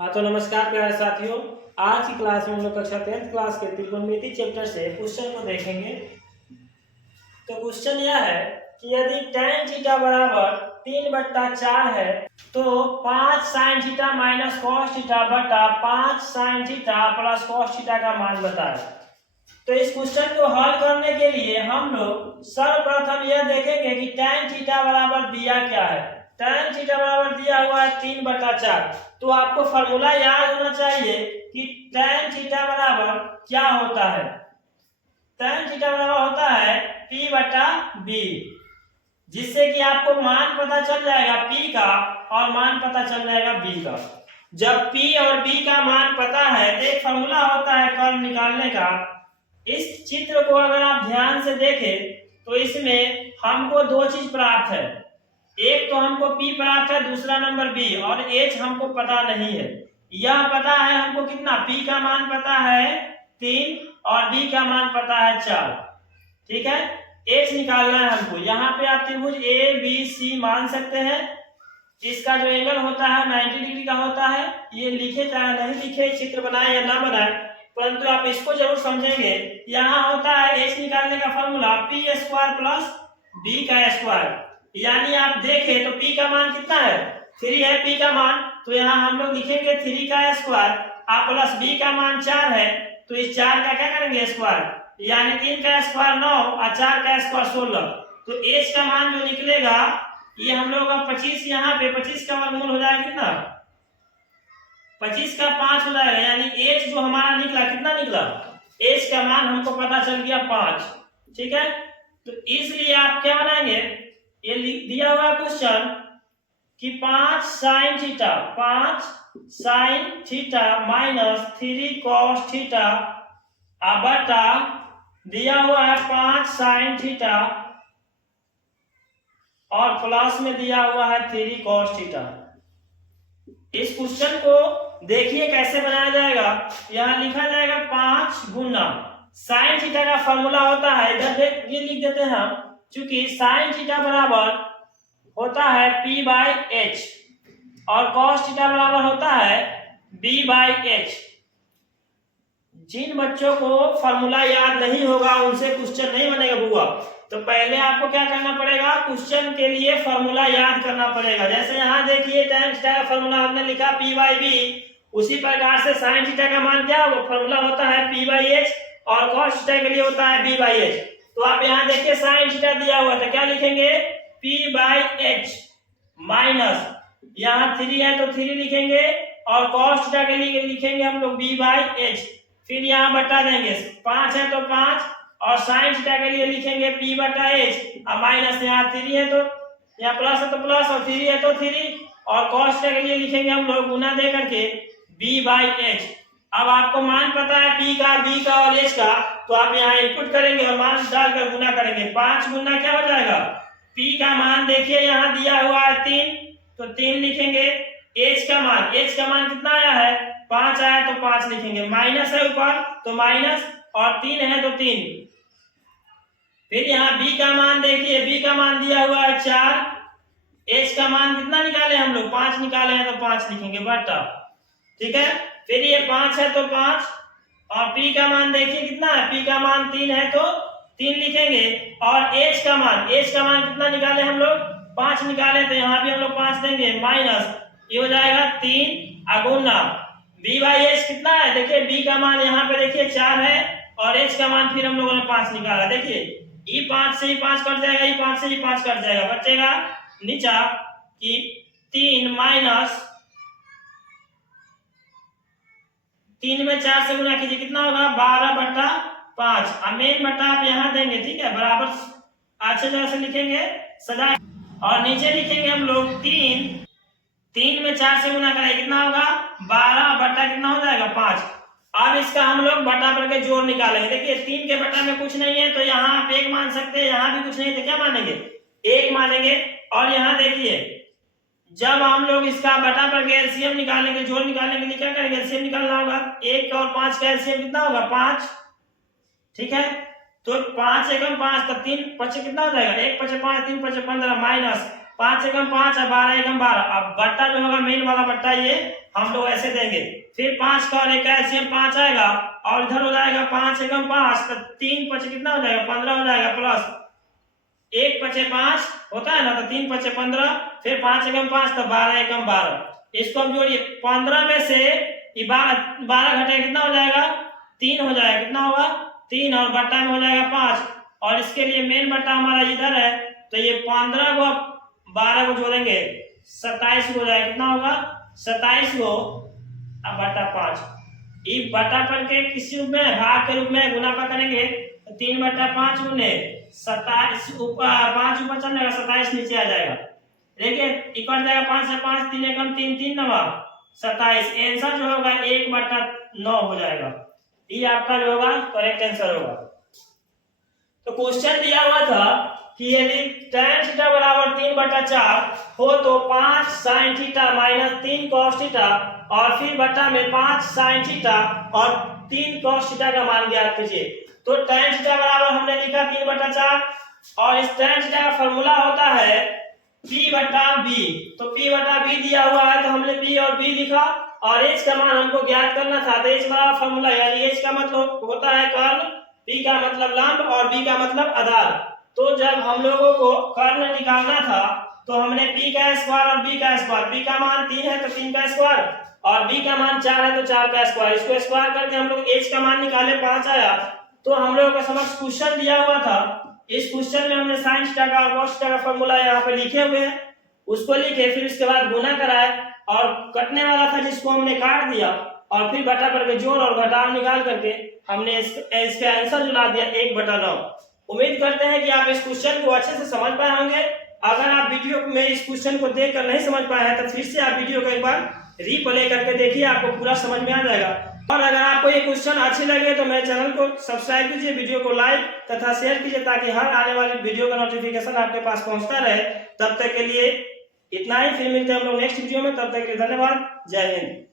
हाँ तो नमस्कार प्यारे साथियों। आज की क्लास में हम लोग कक्षा 10th क्लास के त्रिकोणमिति चैप्टर से क्वेश्चन को देखेंगे। तो क्वेश्चन यह है कि यदि tan थीटा बराबर 3/4 है तो 5 sin theta minus cos theta बटा 5 sin theta plus cos theta का मान बताएं। तो इस क्वेश्चन को हल करने के लिए हम लोग सर्वप्रथम यह देखेंगे कि tan थीटा बराबर दिया क्या है। tan थीटा बराबर दिया हुआ है 3/4। तो आपको फॉर्मूला याद होना चाहिए कि tan थीटा बराबर क्या होता है। tan थीटा बराबर होता है p/b, जिससे कि आपको मान पता चल जाएगा p का और मान पता चल जाएगा b का। जब p और b का मान पता है तो एक फॉर्मूला होता है कर्व निकालने का। इस चित्र को अगर आप ध्यान से देखें तो इसमें हमको दो चीज प्राप्त है। एक तो हमको P प्राप्त है, दूसरा नंबर B, और H हमको पता नहीं है। यह पता है हमको कितना, P का मान पता है 3 और B का मान पता है 4। ठीक है, H निकालना है हमको। यहाँ पे आप त्रिभुज ABC मान सकते हैं। इसका जो एंगल होता है 90 डिग्री का होता है। ये लिखे चाहे नहीं लिखे, चित्र बनाए या ना बनाए, परंतु आप इसको जरूर समझेंगे। यहाँ होता है H निकालने का फॉर्मूला p² प्लस b का स्क्वायर। यानी आप देखें तो p का मान कितना है, 3 है p का मान, तो यहाँ हम लोग लिखेंगे 3 का स्क्वायर और प्लस b का मान 4 है, तो इस 4 का क्या करेंगे स्क्वायर, यानी 3 का स्क्वायर 9 और 4 का स्क्वायर 16। तो h का मान जो निकलेगा ये हम लोग का 25, यहाँ पे 25 का वर्गमूल हो जाएगा कितना, 25 का 5 हो जाएगा। यानी h जो हमारा निकला कितना निकला, h का मान हमको पता चल गया 5। ठीक है, तो इसलिए आप क्या बनाएंगे, ये लिख दिया हुआ क्वेश्चन कि 5 sin theta minus 3 cos theta बटा दिया हुआ है 5 sin थीटा और प्लस में दिया हुआ है 3 cos थीटा। इस क्वेश्चन को देखिए कैसे बनाया जाएगा। यहाँ लिखा जाएगा 5 गुना साइन थीटा का फॉर्मूला होता है, इधर ये लिख देते हैं हम, क्योंकि साइन थीटा बराबर होता है p/h और cos थीटा बराबर होता है b/h। जिन बच्चों को फॉर्मूला याद नहीं होगा उनसे क्वेश्चन नहीं बनेगा बुआ। तो पहले आपको क्या करना पड़ेगा, क्वेश्चन के लिए फॉर्मूला याद करना पड़ेगा। जैसे यहाँ देखिए tan थीटा का फॉर्मूला हमने लिखा p/b, उसी प्रकार से साइन थीटा का मान क्या होगा, फॉर्मूला होता है p/h और cos थीटा के लिए होता है b/h। तो आप यहाँ देखिए साइन थीटा दिया हुआ तो क्या लिखेंगे, p/h माइनस यहाँ 3 है तो 3 लिखेंगे और cos थीटा के लिए लिखेंगे हम लोग b/h। फिर यहाँ बटा देंगे, 5 है तो 5 और साइन थीटा के लिए लिखेंगे p/h और माइनस यहाँ 3 है तो यहाँ प्लस है तो प्लस और 3 है तो 3 और cos थीटा के लिए लिखेंगे हम लोग गुना दे करके b/h। अब आपको मान पता है p का, b का और h का, तो आप यहाँ इनपुट करेंगे और मान डालकर गुना करेंगे। 5 गुना क्या हो जाएगा, p का मान देखिए यहाँ दिया हुआ है 3, तो 3 लिखेंगे। h का मान कितना आया है, 5 आया तो 5 लिखेंगे, माइनस है ऊपर तो माइनस और 3 है तो 3। फिर यहाँ b का मान देखिए, b का मान दिया हुआ है 4, h का मान कितना निकाले हम लोग, 5 निकाले हैं तो 5 लिखेंगे बटा। ठीक है, फिर ये 5 है तो 5 और p का मान देखिए कितना है, p का मान 3 है तो 3 लिखेंगे और h का मान कितना निकाले हम लोग, 5 निकाले, तो यहाँ भी हम लोग 5 देंगे माइनस, ये हो जाएगा 3 गुना b/h कितना है, देखिए b का मान यहाँ पे देखिए 4 है और h का मान फिर हम लोगों ने 5 निकाला। देखिए ये 5 से ही 5 कट जाएगा, ये 5 से ही 5 कट जाएगा, बचेगा नीचा कि 3 माइनस 3 में 4 से गुना कीजिए कितना होगा, 12/5। मेन बटा आप यहाँ देंगे, ठीक है, बराबर अच्छे तरह से लिखेंगे सजा, और नीचे लिखेंगे हम लोग 3 में 4 से गुना करें कितना होगा, 12 बटा कितना हो जाएगा 5। अब इसका हम लोग बटा करके जोड़ निकालेंगे। देखिए 3 के बटा में कुछ नहीं है तो यहाँ आप 1 मान सकते हैं, यहाँ भी कुछ नहीं है तो क्या मानेंगे, 1 मानेंगे। और यहाँ देखिए जब हम लोग इसका बटा करके एलसीएम निकालने के, जोड़ निकालने के लिए क्या करेंगे, एलसीएम निकालना होगा। 1 और 5 का एलसीएम कितना होगा, 5। ठीक है, तो 5 एकम 5 तो 3 पचे कितना हो जाएगा, 1 पचे 5 3 पचे 15 माइनस 5 एकम 5 और 12 एकम 12। अब बट्टा जो होगा मेन वाला बट्टा ये हम लोग ऐसे देंगे। फिर 5 का और एक एलसीएम 5 आएगा और इधर हो जाएगा 5 एकम 5, तो 3 5 कितना हो जाएगा 15 हो जाएगा, प्लस 1 5 5 होता है ना, तो 3 5 15, फिर 5 एकम 5 तो 12 एकम 12। इसको हम जोड़िए 15 में से 12 घटे कितना हो जाएगा 3 हो जाएगा, कितना होगा 3, और बट्टा में हो जाएगा 5। और इसके लिए मेन बट्टा हमारा इधर है, तो ये 15 को 12 को जोड़ेंगे 27 हो जाएगा, कितना होगा 27 को अब बटा 5। इस बटा पर के किसी रूप में भाग के रूप में गुना पर करेंगे तो 3 बटा 5 गुने 27, 5 ऊपर चल जाएगा 27 नीचे आ जाएगा। देखिए इक्वल जाएगा 5 से 5 3 एकम 3 3 नवा 27। आंसर जो होगा 1 बटा 9 हो जाएगा। ये आपका जो होगा करेक्ट आंसर होगा। तो क्वेश्चन दिया हुआ था कि यदि tan थीटा बराबर 3 बटा 4 हो तो 5 sin theta minus 3 cos theta और फिर बटा में 5 sin थीटा और 3 cos थीटा का मान ज्ञात कीजिए। तो tan थीटा बराबर हमने लिखा 3 बटा 4 और इस tan थीटा का फॉर्मूला होता है p बटा b। तो p बटा b दिया हुआ है तो हमने p और b लिखा और h का मान हमको ज्ञात करना था। तो h बराबर फॉर्मूला यानी h का मतलब होता है कर्ण, p का मतलब लंब और b का मतलब आधार। तो जब हम लोगों को कर्ण निकालना था तो हमने p का स्क्वायर और b का स्क्वायर, p का मान 3 है तो 3 का स्क्वायर और b का मान 4 है तो 4 का स्क्वायर, इसको स्क्वायर करके हम लोग h का मान निकाले 5 आया। तो हम लोगों के समक्ष क्वेश्चन दिया हुआ था, इस क्वेश्चन में हमने sin थीटा का और cos थीटा का फॉर्मूला यहाँ पे लिखे हुए हैं, उसको लिखे फिर उसके बाद गुना कराए और कटने वाला था जिसको हमने काट दिया और फिर बटा करके जोड़ और घटाव निकाल करके हमने इसका आंसर जुड़ा दिया 1 बटा 9। उम्मीद करते हैं कि आप इस क्वेश्चन को अच्छे से समझ पाए होंगे। अगर आप वीडियो में इस क्वेश्चन को देखकर नहीं समझ पाए हैं तो फिर से आप वीडियो को एक बार रीप्ले करके देखिए, आपको पूरा समझ में आ जाएगा। और अगर आपको ये क्वेश्चन अच्छे लगे तो मेरे चैनल को सब्सक्राइब कीजिए, वीडियो को लाइक तथा शेयर कीजिए ताकि हर आने वाली वीडियो का नोटिफिकेशन आपके पास पहुंचता रहे। तब तक के लिए इतना ही, फिर मिलते हैं हम लोग नेक्स्ट वीडियो में। तब तक के लिए धन्यवाद, जय हिंद।